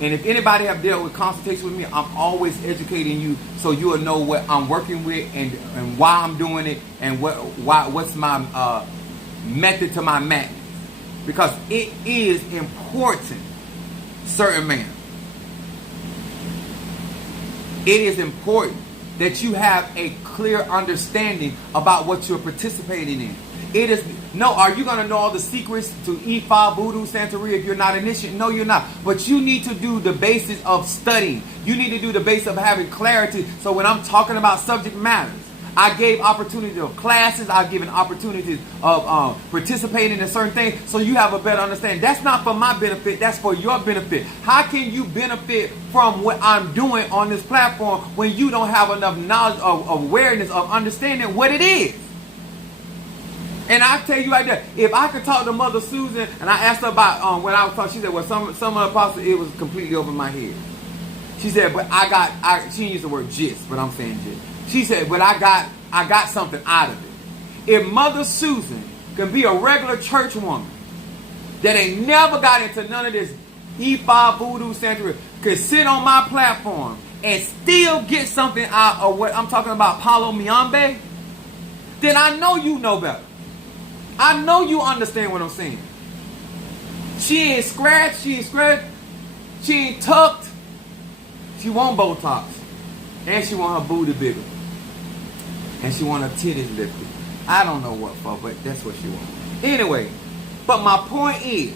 And if anybody have dealt with consultation with me, I'm always educating you so you will know what I'm working with and why I'm doing it and what's my method to my madness. Because it is important, certain man. It is important that you have a clear understanding about what you're participating in. Are you going to know all the secrets to Ifa, Voodoo, Santeria if you're not initiated? No, you're not. But you need to do the basis of studying. You need to do the basis of having clarity. So when I'm talking about subject matters, I gave opportunities of classes. I've given opportunities of participating in certain things so you have a better understanding. That's not for my benefit. That's for your benefit. How can you benefit from what I'm doing on this platform when you don't have enough knowledge of awareness of understanding what it is? And I tell you right there, if I could talk to Mother Susan and I asked her about when I was talking, she said, well, some of the apostles, it was completely over my head. She said, but she didn't use the word gist, but I'm saying gist. She said, but I got something out of it. If Mother Susan can be a regular church woman that ain't never got into none of this Ifa, Voodoo, Santeria, could sit on my platform and still get something out of what I'm talking about, Palo Miambe, then I know you know better. I know you understand what I'm saying. She ain't scratched, she ain't tucked. She want Botox. And she want her booty bigger. And she want her titties lifted. I don't know what for, but that's what she wants. Anyway, but my point is,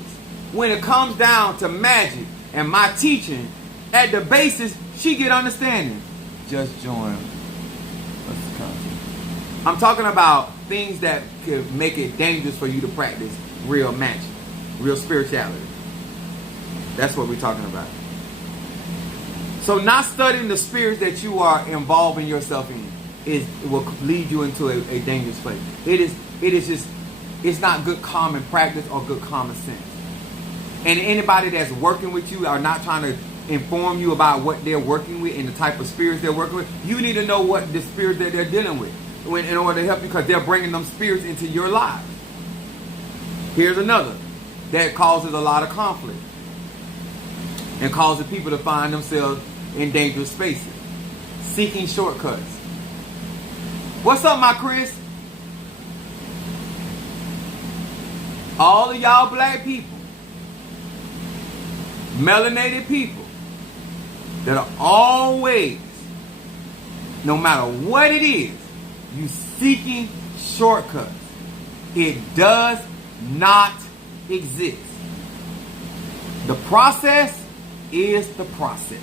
when it comes down to magic and my teaching, at the basis, she get understanding. Just join. I'm talking about things that could make it dangerous for you to practice real magic, real spirituality. That's what we're talking about. So not studying the spirits that you are involving yourself in will lead you into a dangerous place. It's not good common practice or good common sense. And anybody that's working with you are not trying to inform you about what they're working with and the type of spirits they're working with. You need to know what the spirits that they're dealing with in order to help you, because they're bringing them spirits into your lives. Here's another that causes a lot of conflict and causes people to find themselves in dangerous spaces. Seeking shortcuts. What's up, my Chris? All of y'all black people, melanated people, that are always, no matter what it is, you seeking shortcuts. It does not exist. The process is the process.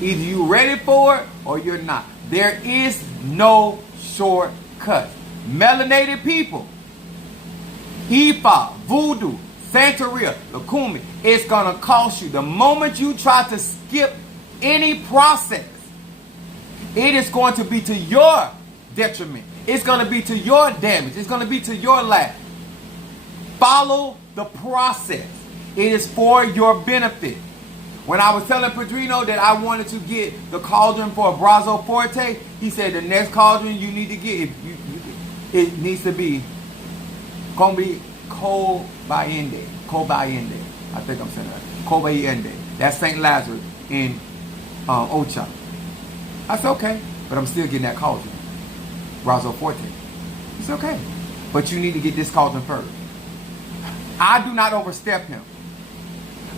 Either you're ready for it or you're not. There is no shortcut. Melanated people, Ifa, Voodoo, Santeria, Lukumi, it's going to cost you. The moment you try to skip any process, it is going to be to your detriment. It's going to be to your damage. It's going to be to your lack. Follow the process. It is for your benefit. When I was telling Padrino that I wanted to get the cauldron for Abrazo Forte, he said the next cauldron you need to get, it needs to be Kombi Kobayende. Kobayende. I think I'm saying that. Kobayende. That's St. Lazarus in Ocha. I said, okay, but I'm still getting that cauldron. Brazo Forte. It's okay. But you need to get this cauldron first. I do not overstep him.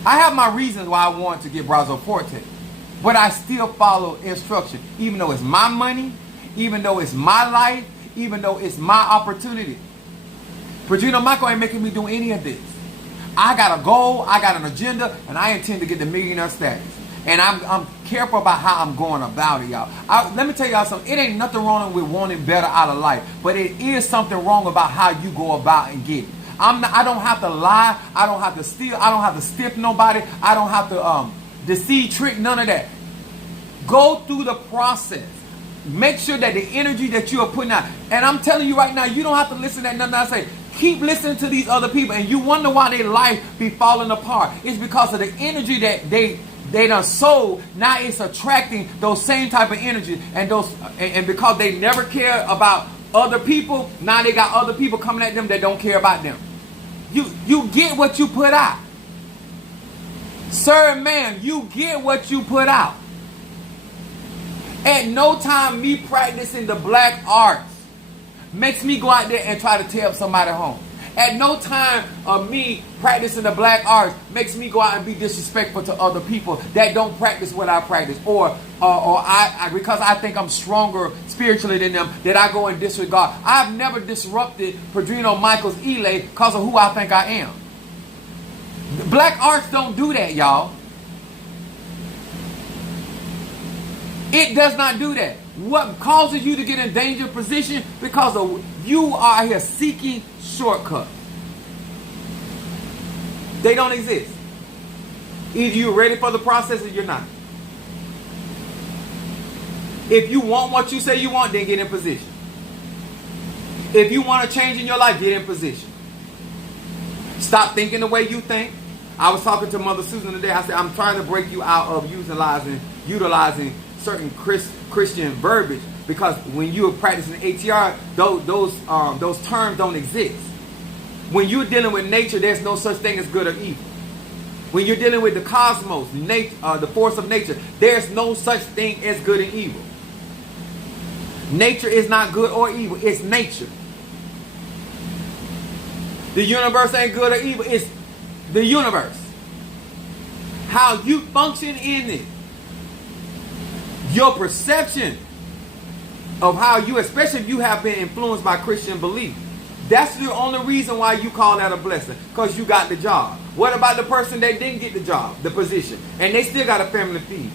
I have my reasons why I want to get Brazo Forte, but I still follow instruction, even though it's my money, even though it's my life, even though it's my opportunity. Padrino Michael ain't making me do any of this. I got a goal, I got an agenda, and I intend to get the millionaire status. And I'm careful about how I'm going about it, y'all. Let me tell y'all something. It ain't nothing wrong with wanting better out of life, but it is something wrong about how you go about and get it. I don't have to lie. I don't have to steal. I don't have to stiff nobody. I don't have to deceive, trick, none of that. Go through the process. Make sure that the energy that you are putting out, and I'm telling you right now, you don't have to listen to nothing I say. Keep listening to these other people, and you wonder why their life be falling apart. It's because of the energy that they done sold. Now it's attracting those same type of energy, and because they never care about other people, now they got other people coming at them that don't care about them. You get what you put out. Sir and ma'am, you get what you put out. At no time me practicing the black arts makes me go out there and try to tear up somebody's home. At no time of me practicing the black arts makes me go out and be disrespectful to other people that don't practice what I practice, or I because I think I'm stronger spiritually than them, that I go and disregard. I've never disrupted Padrino Michael's Ile because of who I think I am. The black arts don't do that, y'all. It does not do that. What causes you to get in dangerous position? Because of you are here seeking shortcuts. They don't exist. Either you're ready for the process or you're not. If you want what you say you want, then get in position. If you want a change in your life, get in position. Stop thinking the way you think. I was talking to Mother Susan today. I said, I'm trying to break you out of utilizing certain Christian verbiage, because when you're practicing ATR, those terms don't exist. When you're dealing with nature, there's no such thing as good or evil. When you're dealing with the cosmos, the force of nature, there's no such thing as good and evil. Nature is not good or evil. It's nature. The universe ain't good or evil. It's the universe. How you function in it. Your perception of how you, especially if you have been influenced by Christian belief. That's the only reason why you call that a blessing, because you got the job. What about the person that didn't get the job, the position, and they still got a family to feed?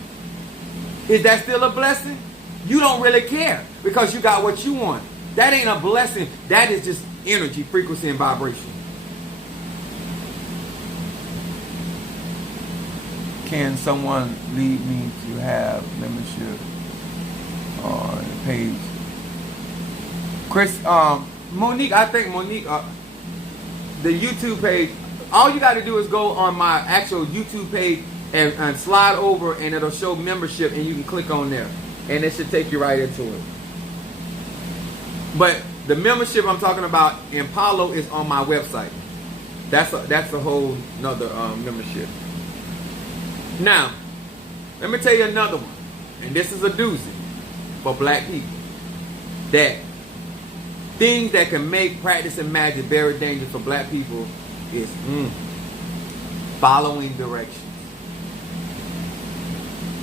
Is that still a blessing? You don't really care because you got what you want. That ain't a blessing. That is just energy, frequency, and vibration. Can someone lead me to have membership on the page? Chris, Monique, I think Monique, the YouTube page, all you got to do is go on my actual YouTube page and slide over, and it'll show membership, and you can click on there, and it should take you right into it. But the membership I'm talking about in Palo is on my website. That's a whole nother membership. Now, let me tell you another one, and this is a doozy for black people. That things that can make practicing magic very dangerous for black people is following directions.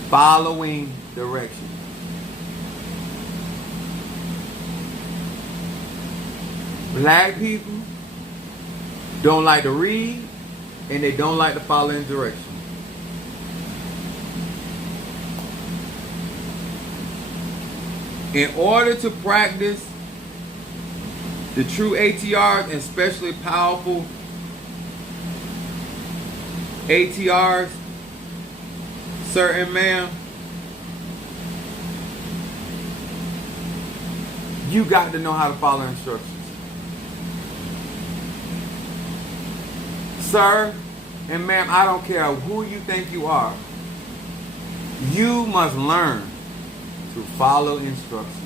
Following directions. Black people don't like to read, and they don't like to follow in directions. In order to practice the true ATRs, and especially powerful ATRs, certain man, you got to know how to follow instructions. Sir and ma'am, I don't care who you think you are. You must learn to follow instructions.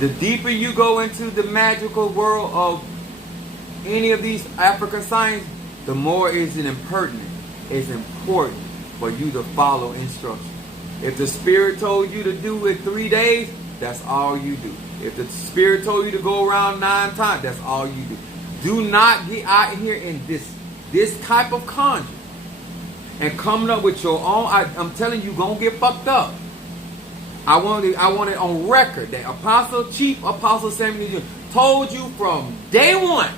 The deeper you go into the magical world of any of these African science, the more is it impertinent. It's important for you to follow instructions. If the Spirit told you to do it 3 days, that's all you do. If the Spirit told you to go around 9 times, that's all you do. Do not get out here in this type of conjuring and coming up with your own. I'm telling you, you're going to get fucked up. I want it on record that Chief Apostle Samuel told you from day one,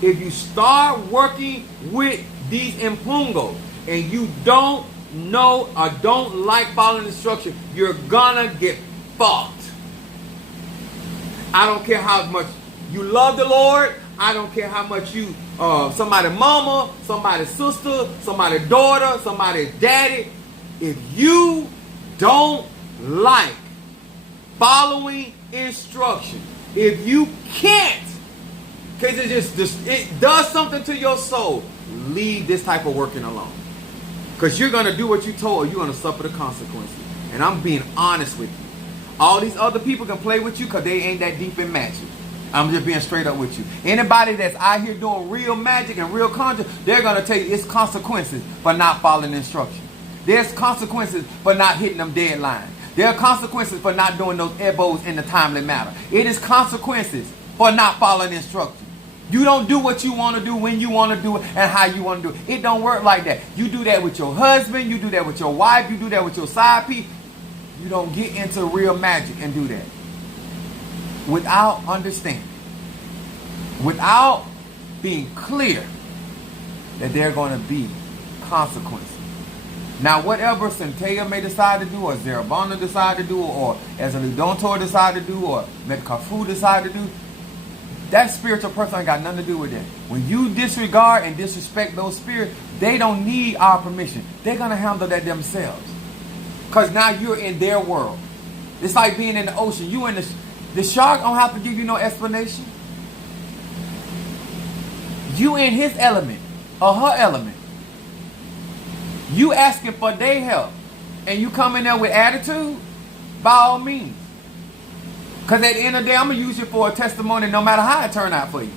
if you start working with these impungos and you don't know or don't like following instruction, you're gonna get fucked. I don't care how much you love the Lord. I don't care how much you, somebody's mama, somebody's sister, somebody's daughter, somebody's daddy. If you don't like following instruction, if you can't, because it does something to your soul, leave this type of working alone. Because you're going to do what you told, or you're going to suffer the consequences. And I'm being honest with you. All these other people can play with you because they ain't that deep in magic. I'm just being straight up with you. Anybody that's out here doing real magic and real conjure, they're going to tell you it's consequences for not following instruction. There's consequences for not hitting them deadlines. There are consequences for not doing those elbows in the timely manner. It is consequences for not following instructions. You don't do what you want to do when you want to do it and how you want to do it. It don't work like that. You do that with your husband. You do that with your wife. You do that with your side piece. You don't get into real magic and do that without understanding, without being clear that there are going to be consequences. Now, whatever Centella may decide to do, or Zarabana decide to do, or as a Ludontor decide to do, or Metcalfu decide to do, that spiritual person ain't got nothing to do with that. When you disregard and disrespect those spirits, they don't need our permission. They're going to handle that themselves. Because now you're in their world. It's like being in the ocean. You in the shark don't have to give you no explanation. You in his element or her element. You asking for their help, and you come in there with attitude, by all means. Because at the end of the day, I'm going to use you for a testimony no matter how it turn out for you.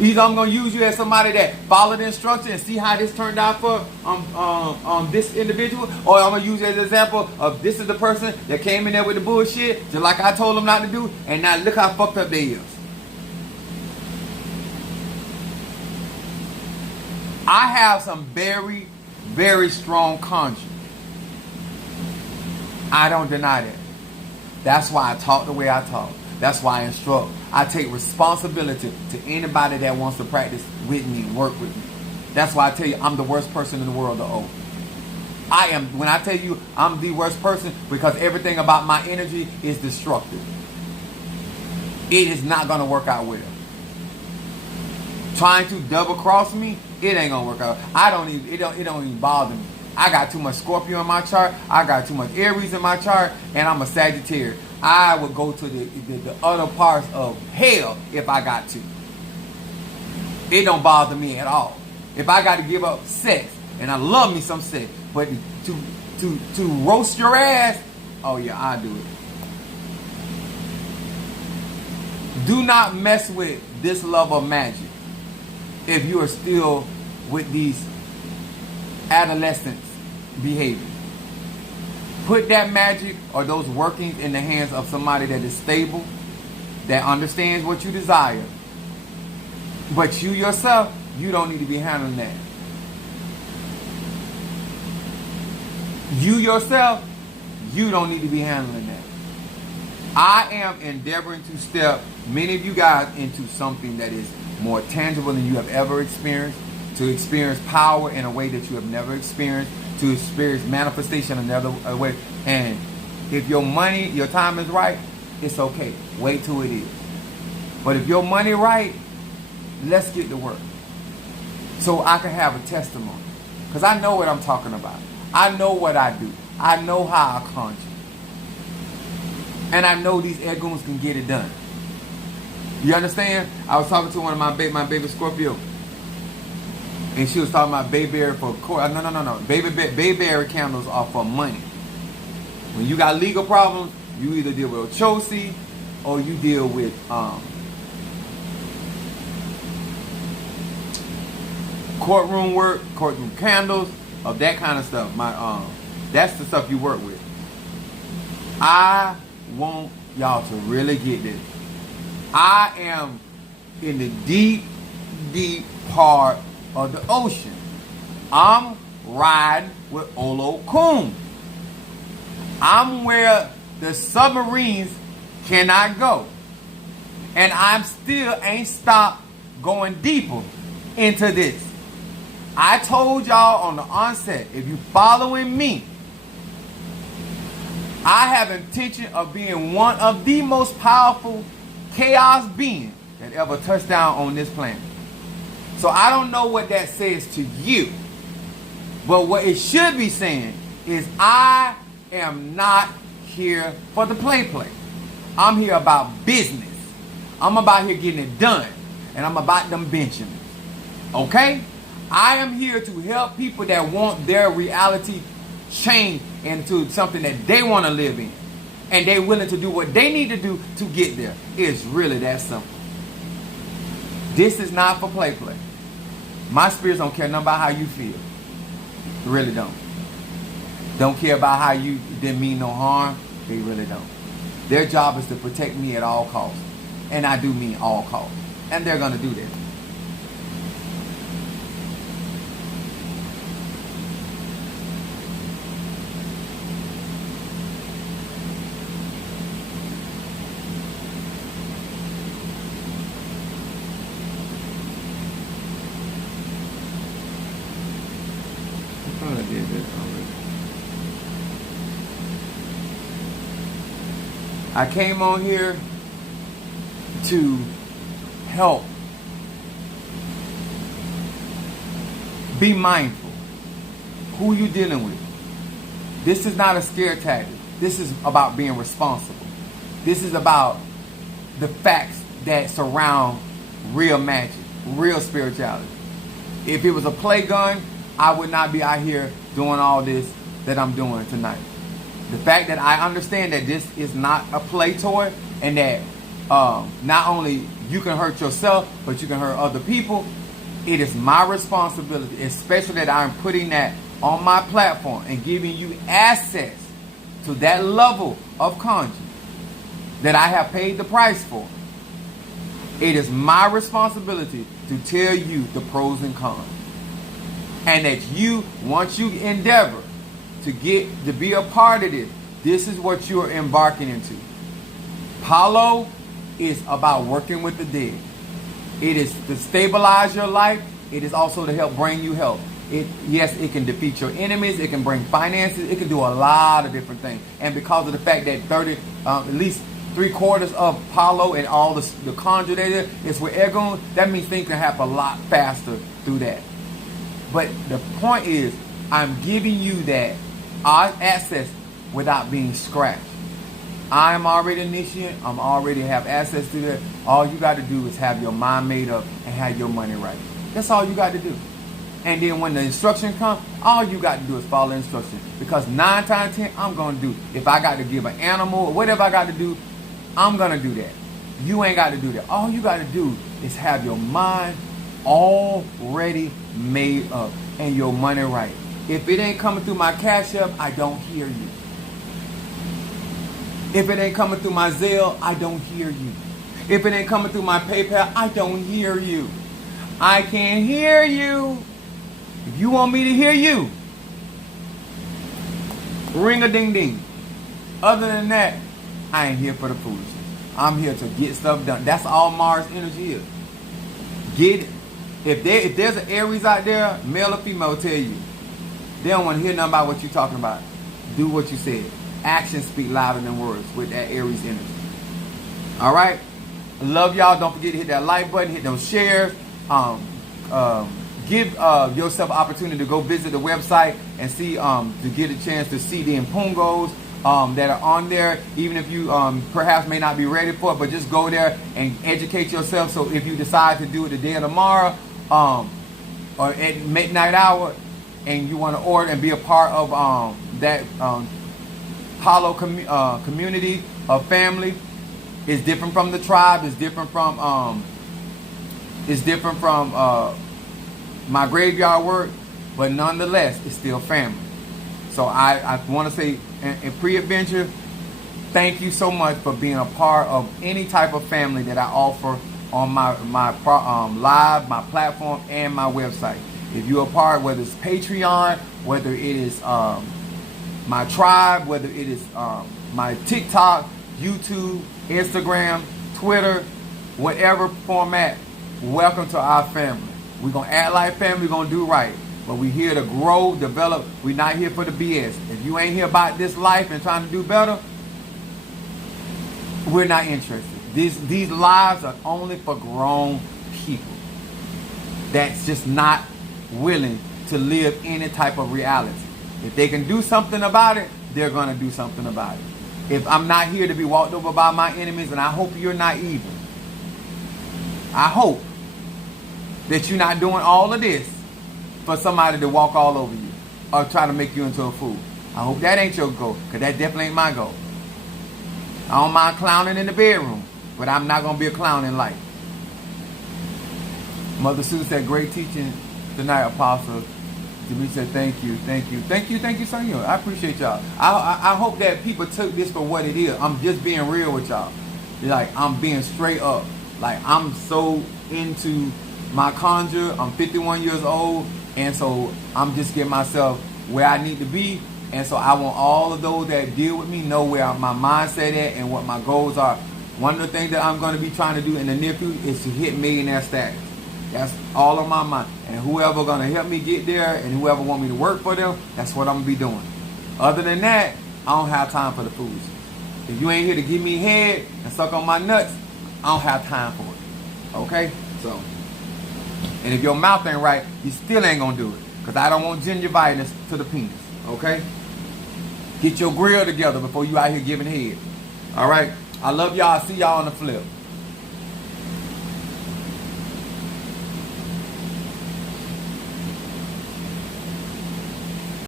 Either I'm going to use you as somebody that followed the instruction and see how this turned out for this individual, or I'm going to use you as an example of this is the person that came in there with the bullshit, just like I told them not to do, and now look how fucked up they is. I have some very, very strong conjuring. I don't deny that. That's why I talk the way I talk. That's why I instruct. I take responsibility to anybody that wants to practice with me, work with me. That's why I tell you I'm the worst person in the world to owe. I am, when I tell you I'm the worst person, because everything about my energy is destructive. It is not going to work out with it. Trying to double cross me, it ain't going to work out. It don't even bother me. I got too much Scorpio in my chart. I got too much Aries in my chart, and I'm a Sagittarius. I would go to the other parts of hell if I got to. It don't bother me at all. If I got to give up sex, and I love me some sex, but to roast your ass, oh yeah, I do it. Do not mess with this love of magic if you are still with these adolescents behavior. Put that magic or those workings in the hands of somebody that is stable, that understands what you desire. But you yourself, you don't need to be handling that. You yourself, you don't need to be handling that. I am endeavoring to step many of you guys into something that is more tangible than you have ever experienced, to experience power in a way that you have never experienced, to experience manifestation another way. And if your money, your time is right, it's okay. Wait till it is. But if your money right, let's get to work. So I can have a testimony. Because I know what I'm talking about. I know what I do. I know how I conjure. And I know these air goons can get it done. You understand? I was talking to one of my baby Scorpio. And she was talking about Bayberry for court. No. Bayberry candles are for money. When you got legal problems, you either deal with Ochosi or you deal with courtroom work, courtroom candles, of that kind of stuff. That's the stuff you work with. I want y'all to really get this. I am in the deep, deep part of the ocean. I'm riding with Olokun. I'm where the submarines cannot go. And I'm still ain't stopped going deeper into this. I told y'all on the onset, if you following me, I have intention of being one of the most powerful chaos beings that ever touched down on this planet. So I don't know what that says to you. But what it should be saying is I am not here for the play. I'm here about business. I'm about here getting it done. And I'm about them Benjamins. Okay? I am here to help people that want their reality changed into something that they want to live in. And they're willing to do what they need to do to get there. It's really that simple. This is not for play. My spirits don't care nothing about how you feel. They really don't. Don't care about how you didn't mean no harm. They really don't. Their job is to protect me at all costs. And I do mean all costs. And they're going to do that. I came on here to help. Be mindful who you dealing with. This is not a scare tactic. This is about being responsible. This is about the facts that surround real magic, real spirituality. If it was a play gun, I would not be out here doing all this that I'm doing tonight. The fact that I understand that this is not a play toy and that not only you can hurt yourself, but you can hurt other people, it is my responsibility, especially that I'm putting that on my platform and giving you access to that level of conjuring that I have paid the price for. It is my responsibility to tell you the pros and cons. And that you, once you endeavor to be a part of this, This is what you're embarking into. Palo is about working with the dead. It is to stabilize your life. It is also to help bring you health. Yes, it can defeat your enemies. It can bring finances. It can do a lot of different things. And because of the fact that at least 3/4 of Palo and all the conjure there is with Egon, that means things can happen a lot faster through that. But the point is, I'm giving you that access without being scratched. I'm already initiate. I'm already have access to that. All you got to do is have your mind made up and have your money right. That's all you got to do. And then when the instruction comes, all you got to do is follow the instruction. Because 9 times 10, I'm going to do. If I got to give an animal or whatever I got to do, I'm going to do that. You ain't got to do that. All you got to do is have your mind already made up and your money right. If it ain't coming through my Cash App, I don't hear you. If it ain't coming through my Zelle, I don't hear you. If it ain't coming through my PayPal, I don't hear you. I can't hear you. If you want me to hear you, ring a ding ding. Other than that, I ain't here for the foolishness. I'm here to get stuff done. That's all Mars energy is. Get it. If there's an Aries out there, male or female, will tell you, they don't want to hear nothing about what you're talking about. Do what you said. Actions speak louder than words with that Aries energy. All right? Love y'all. Don't forget to hit that like button. Hit those shares. Give yourself an opportunity to go visit the website and see, to get a chance to see the Impungos that are on there. Even if you perhaps may not be ready for it, but just go there and educate yourself. So if you decide to do it today or tomorrow, or at midnight hour, and you want to order and be a part of that Palo community of family, is different from the tribe. It's different from my graveyard work, but nonetheless, it's still family. So I want to say, in pre-adventure, thank you so much for being a part of any type of family that I offer on my live, my platform, and my website. If you're a part, whether it's Patreon, whether it is my tribe, whether it is my TikTok, YouTube, Instagram, Twitter, whatever format, welcome to our family. We're going to act like family, we're going to do right. But we're here to grow, develop. We're not here for the BS. If you ain't here about this life and trying to do better, we're not interested. These lives are only for grown people that's just not willing to live any type of reality. If they can do something about it, they're going to do something about it. If I'm not here to be walked over by my enemies, and I hope you're not either. I hope that you're not doing all of this for somebody to walk all over you or try to make you into a fool. I hope that ain't your goal, because that definitely ain't my goal. I don't mind clowning in the bedroom, but I'm not going to be a clown in life. Mother Sue said, great teaching tonight, Apostle. Jimmy said, thank you, Sonya. I appreciate y'all. I hope that people took this for what it is. I'm just being real with y'all. Like, I'm being straight up. Like, I'm so into my conjure. I'm 51 years old, and so I'm just getting myself where I need to be. And so I want all of those that deal with me know where my mindset at and what my goals are. One of the things that I'm going to be trying to do in the near future is to hit millionaire status. That's all on my mind. And whoever going to help me get there and whoever want me to work for them, that's what I'm going to be doing. Other than that, I don't have time for the foolishness. If you ain't here to give me head and suck on my nuts, I don't have time for it. Okay? So, and if your mouth ain't right, you still ain't going to do it. Because I don't want gingivitis to the penis. Okay? Get your grill together before you out here giving head. All right? I love y'all. See y'all on the flip.